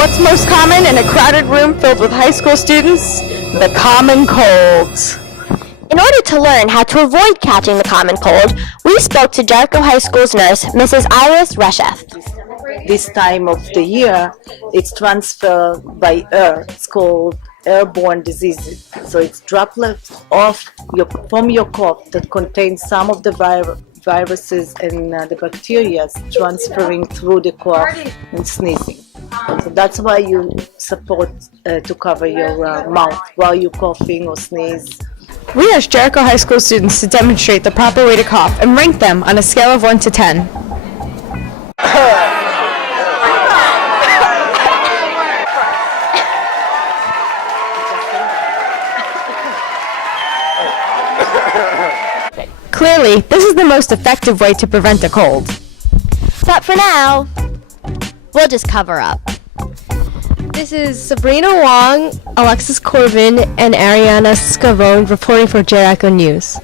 What's most common in a crowded room filled with high school students? The common cold. In order to learn how to avoid catching the common cold, we spoke to Jericho High School's nurse, Mrs. Iris Reshef. This time of the year, it's transferred by air. It's called airborne diseases. So it's droplets from your cough that contains some of the viruses and the bacteria transferring through the cough and sneezing. So that's why you support to cover your mouth while you're coughing or sneeze. We asked Jericho High School students to demonstrate the proper way to cough and rank them on a scale of 1 to 10. Clearly, this is the most effective way to prevent a cold. But for now, we'll just cover up. This is Sabrina Wong, Alexis Corbin, and Ariana Scavone reporting for Jericho News.